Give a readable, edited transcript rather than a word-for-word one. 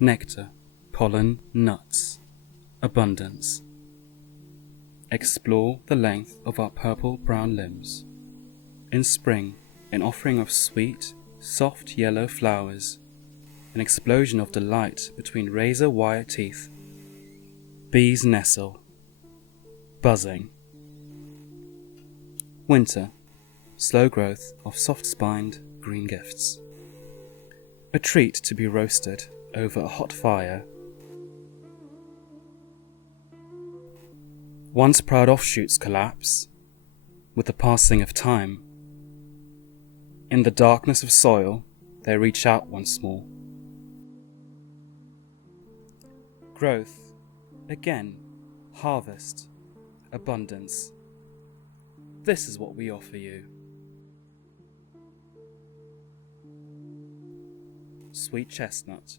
nectar, pollen, nuts, abundance. Explore the length of our purple-brown limbs. In spring, an offering of sweet, soft yellow flowers, an explosion of delight between razor-wire teeth. Bees nestle, buzzing. Winter, slow growth of soft-spined green gifts. A treat to be roasted over a hot fire. Once proud offshoots collapse with the passing of time. In the darkness of soil, they reach out once more. Growth, again, harvest, abundance. This is what we offer you. Sweet Chestnut.